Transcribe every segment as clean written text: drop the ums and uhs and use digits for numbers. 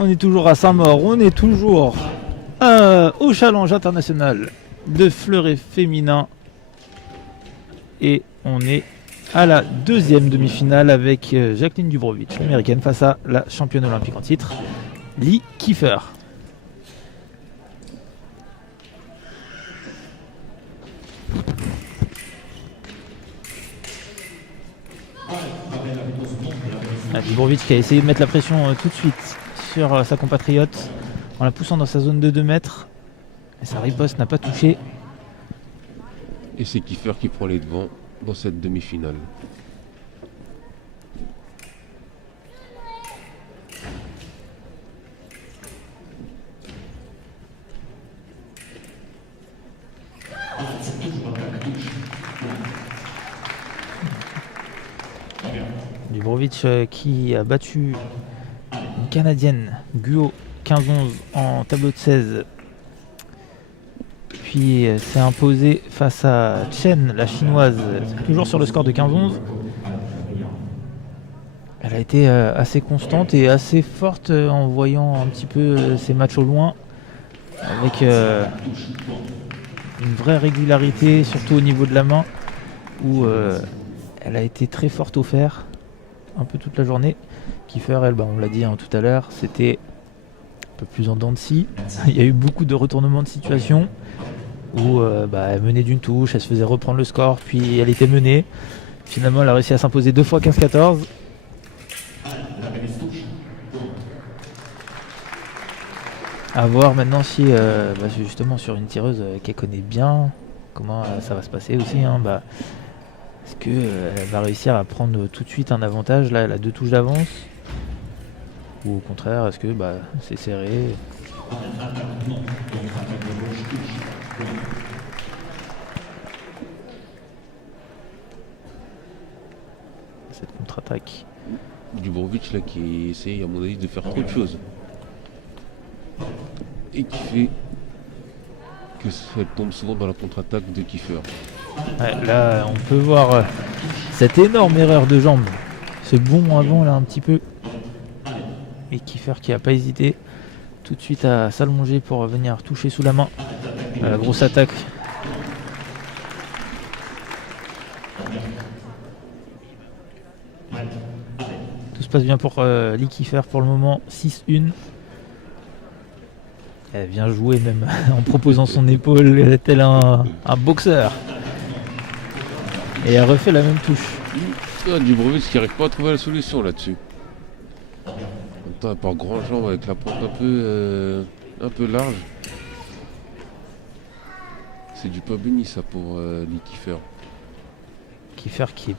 On est toujours à Saint-Maur, on est toujours au Challenge international de fleuret féminin. Et on est à la deuxième demi-finale avec Jacqueline Dubrovitch, l'américaine, face à la championne olympique en titre, Lee Kiefer. Dubrovitch qui a essayé de mettre la pression tout de suite sur sa compatriote en la poussant dans sa zone de 2 mètres. Et sa riposte n'a pas touché. Et c'est Kiefer qui prend les devants dans cette demi-finale. Dubrovitch qui a battu une Canadienne, Guo 15-11 en tableau de 16. Puis s'est imposée face à Chen, la chinoise, toujours sur le score de 15-11. Elle a été assez constante et assez forte en voyant un petit peu ses matchs au loin, avec une vraie régularité, surtout au niveau de la main, où elle a été très forte au fer, un peu toute la journée. Kiefer, elle, on l'a dit tout à l'heure, c'était un peu plus en dents de scie. Il y a eu beaucoup de retournements de situation où elle menait d'une touche, elle se faisait reprendre le score, puis elle était menée. Finalement, elle a réussi à s'imposer 2 fois 15-14. À voir maintenant si, justement sur une tireuse qu'elle connaît bien, comment ça va se passer aussi. Est-ce qu'elle va réussir à prendre tout de suite un avantage? Là, elle a 2 touches d'avance. Ou au contraire, est-ce que c'est serré? Cette contre-attaque. Dubrovitch là qui essaye à mon avis de faire trop de choses. Et qui fait que elle tombe souvent dans la contre-attaque de Kiefer. Ouais, là on peut voir cette énorme erreur de jambe. Ce bond avant là un petit peu. Et Kiefer qui n'a pas hésité tout de suite à s'allonger pour venir toucher sous la main. La grosse attaque. Tout se passe bien pour Lee Kiefer pour le moment. 6-1. Elle vient jouer même en proposant son épaule tel un boxeur. Et elle refait la même touche. Dubrovitch qui n'arrive pas à trouver la solution là-dessus. En même temps, elle part grand jambe avec la pointe un peu large. C'est du pas béni ça pour Lee Kiefer. Kiefer qui est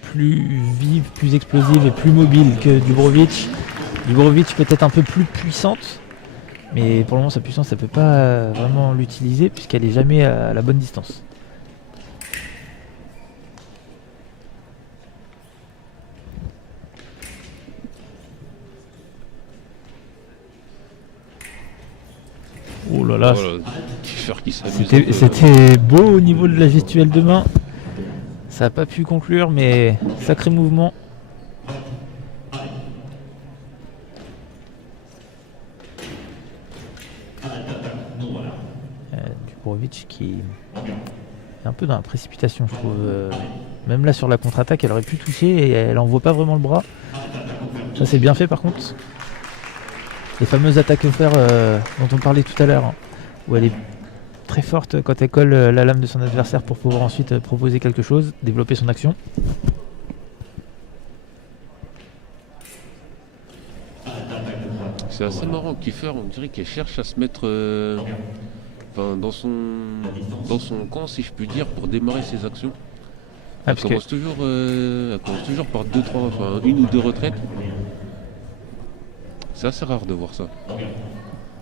plus vive, plus explosive et plus mobile que Dubrovitch. Dubrovitch peut-être un peu plus puissante. Mais pour le moment, sa puissance, elle ne peut pas vraiment l'utiliser puisqu'elle n'est jamais à la bonne distance. Oh là là, c'était beau au niveau de la gestuelle de main. Ça n'a pas pu conclure, mais sacré mouvement. Dubrovitch qui est un peu dans la précipitation, je trouve. Même là sur la contre-attaque, elle aurait pu toucher et elle n'envoie pas vraiment le bras. Ça c'est bien fait par contre. Les fameuses attaques au fer dont on parlait tout à l'heure, où elle est très forte quand elle colle la lame de son adversaire pour pouvoir ensuite proposer quelque chose, développer son action. C'est assez marrant, Kiefer, on dirait qu'elle cherche à se mettre dans son camp, si je puis dire, pour démarrer ses actions. Elle commence toujours par 2-3, une ou deux retraites. C'est assez rare de voir ça.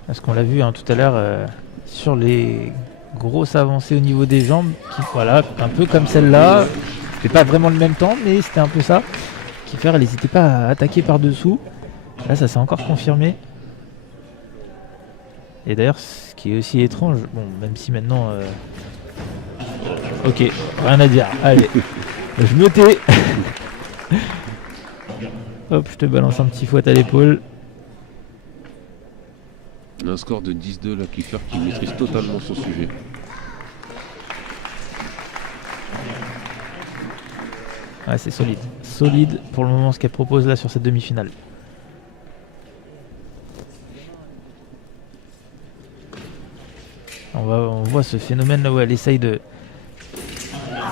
Parce qu'on l'a vu tout à l'heure sur les grosses avancées au niveau des jambes, voilà, un peu comme celle-là. C'était pas vraiment le même temps, mais c'était un peu ça. Kiefer, elle n'hésitait pas à attaquer par dessous. Là, ça s'est encore confirmé. Et d'ailleurs, ce qui est aussi étrange. Bon, même si maintenant... Ok, rien à dire. Allez, je me tais. Hop, je te balance un petit fouet à l'épaule. Un score de 10-2, la Kiefer qui maîtrise totalement son sujet. Ouais, c'est solide. Solide pour le moment ce qu'elle propose là sur cette demi-finale. On voit ce phénomène là où elle essaye de...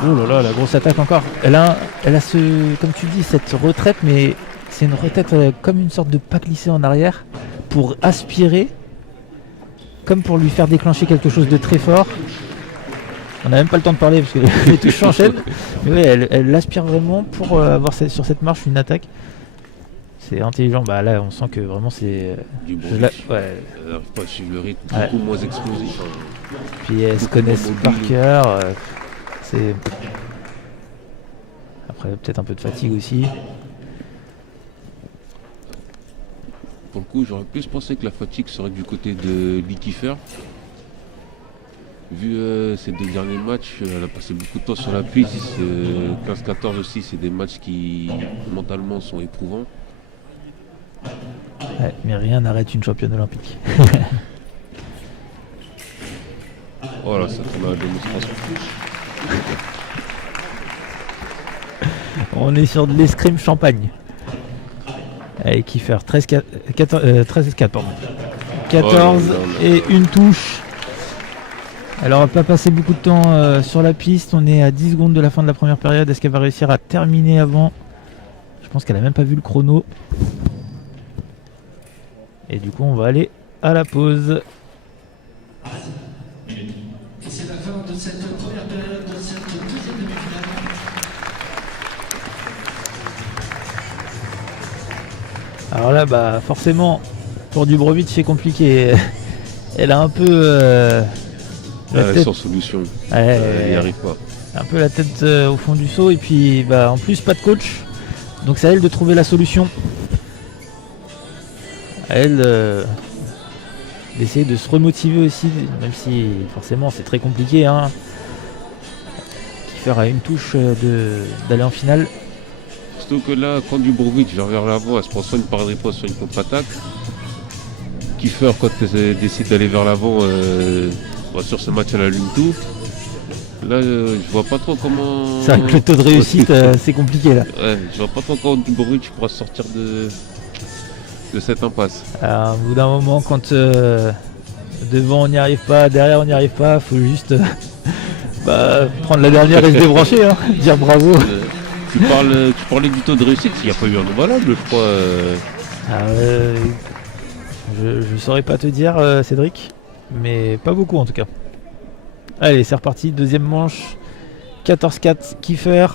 Oh là là, la grosse attaque encore. Elle a comme tu dis, cette retraite, mais c'est une retraite comme une sorte de pas glissé en arrière pour aspirer, comme pour lui faire déclencher quelque chose de très fort. On n'a même pas le temps de parler parce que les touches s'enchaînent. Mais ouais, elle aspire vraiment pour avoir sur cette marche une attaque. C'est intelligent. Bah là, on sent que vraiment c'est... Du bon ouais. Elle n'arrive pas à suivre le rythme, beaucoup moins explosif. Puis elles se connaissent par cœur. C'est... Après, peut-être un peu de fatigue aussi. Pour le coup, j'aurais plus pensé que la fatigue serait du côté de Lee Kiefer. Vu ces 2 derniers matchs, elle a passé beaucoup de temps sur la piste. 15-14 aussi, c'est des matchs qui mentalement sont éprouvants. Ouais, mais rien n'arrête une championne olympique. Voilà, ça fait la démonstration. On est sur de l'escrime champagne. Allez, Kiefer, 13-4, 14 et une touche. Elle n'aura pas passé beaucoup de temps sur la piste. On est à 10 secondes de la fin de la première période. Est-ce qu'elle va réussir à terminer avant? Je pense qu'elle n'a même pas vu le chrono. Et du coup, on va aller à la pause. C'est la fin de cette première période, de cette deuxième demi-finale. Alors là, bah forcément, pour Dubrovic, c'est compliqué. Elle a un peu... sans solution. Elle n'y arrive pas. Un peu la tête au fond du seau. Et puis, bah, en plus, pas de coach. Donc c'est à elle de trouver la solution. À elle d'essayer de se remotiver aussi, même si forcément c'est très compliqué. Kiefer a une touche d'aller en finale. Surtout que là, quand Dubrovic va vers l'avant, elle se prend soit une parade de riposte, soit une contre-attaque. Kiefer, quand elle décide d'aller vers l'avant, sur ce match, elle allume tout. Là, je vois pas trop comment... C'est vrai que le taux de réussite, c'est compliqué là. Ouais, je vois pas trop comment Dubrovic pourra sortir de cette impasse. Alors, au bout d'un moment, quand devant on n'y arrive pas, derrière on n'y arrive pas, faut juste prendre la dernière et se débrancher, dire bravo. Tu parlais du taux de réussite, il n'y a pas eu un valable, je crois. Je saurais pas te dire, Cédric, mais pas beaucoup en tout cas. Allez, c'est reparti, deuxième manche, 14-4, Kiefer.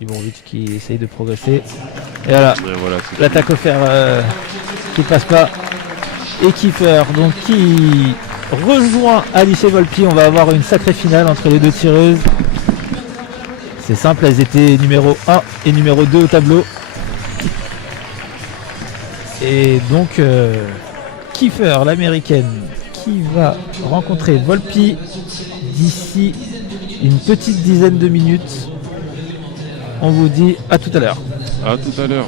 Dubrovic qui essaye de progresser. Et voilà, l'attaque au fer qui passe pas. Et Kiefer, donc qui rejoint Alice Volpi. On va avoir une sacrée finale entre les deux tireuses. C'est simple, elles étaient numéro 1 et numéro 2 au tableau. Et donc Kiefer, l'américaine, qui va rencontrer Volpi d'ici une petite dizaine de minutes. On vous dit à tout à l'heure. À tout à l'heure.